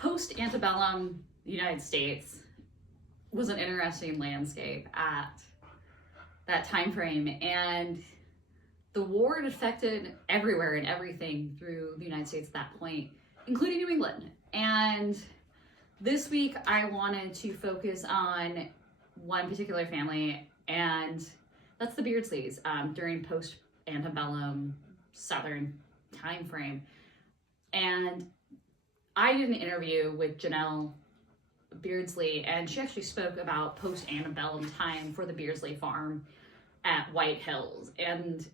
Post-antebellum United States was an interesting landscape at that time frame, and the war had affected everywhere and everything through the United States at that point, including New England. And this week I wanted to focus on one particular family, and that's the Beardsleys during post-antebellum Southern time frame. And I did an interview with Janelle Beardsley, and she actually spoke about post-antebellum time for the Beardsley farm at White Hills. And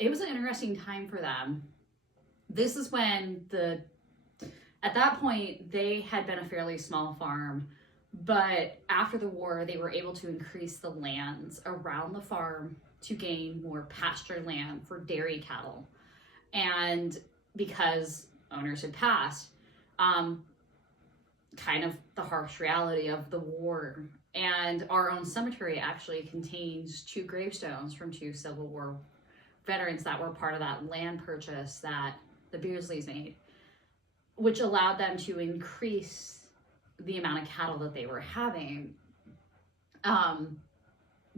it was an interesting time for them. This is when at that point, they had been a fairly small farm, but after the war, they were able to increase the lands around the farm to gain more pasture land for dairy cattle. And because owners had passed, kind of the harsh reality of the war. And our own cemetery actually contains 2 gravestones from 2 Civil War veterans that were part of that land purchase that the Beardsleys made, which allowed them to increase the amount of cattle that they were having.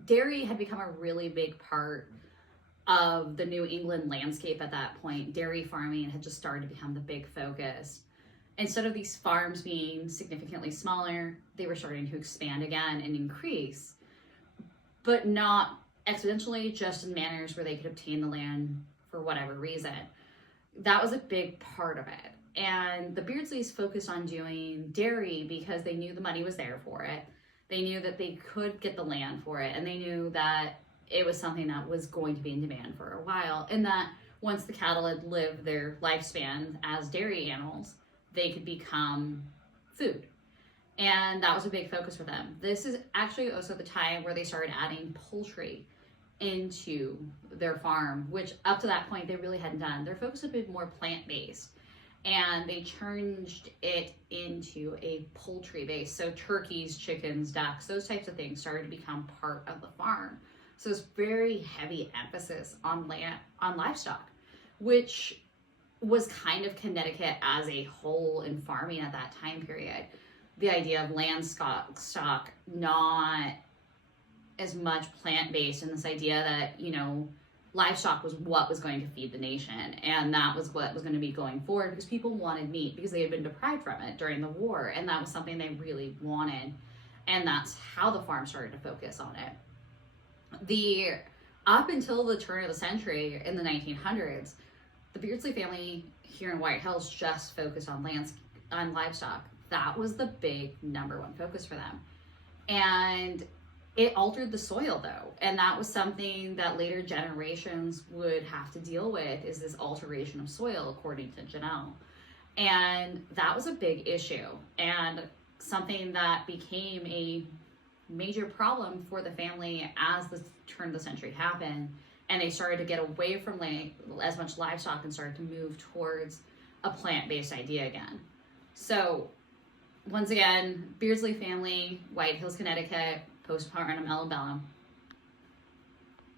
Dairy had become a really big part of the New England landscape at that point. Dairy farming had just started to become the big focus. Instead of these farms being significantly smaller, they were starting to expand again and increase, but not exponentially, just in manners where they could obtain the land for whatever reason. That was a big part of it. And the Beardsleys focused on doing dairy because they knew the money was there for it. They knew that they could get the land for it, and they knew that it was something that was going to be in demand for a while, and that once the cattle had lived their lifespan as dairy animals, they could become food. And that was a big focus for them. This is actually also the time where they started adding poultry into their farm, which up to that point they really hadn't done. Their focus had been more plant-based, and they changed it into a poultry base. So turkeys, chickens, ducks, those types of things started to become part of the farm. So it's very heavy emphasis on livestock, which was kind of Connecticut as a whole in farming at that time period. The idea of land stock not as much plant-based, and this idea that, livestock was what was going to feed the nation, and that was what was going to be going forward, because people wanted meat because they had been deprived from it during the war, and that was something they really wanted, and that's how the farm started to focus on it. Up until the turn of the century in the 1900s, the Beardsley family here in White Hills just focused on livestock. That was the big number one focus for them. And it altered the soil though. And that was something that later generations would have to deal with, is this alteration of soil, according to Janelle. And that was a big issue, and something that became a major problem for the family as the turn of the century happened. And they started to get away from as much livestock and started to move towards a plant-based idea again. So once again, Beardsley family, White Hills, Connecticut, post-antebellum.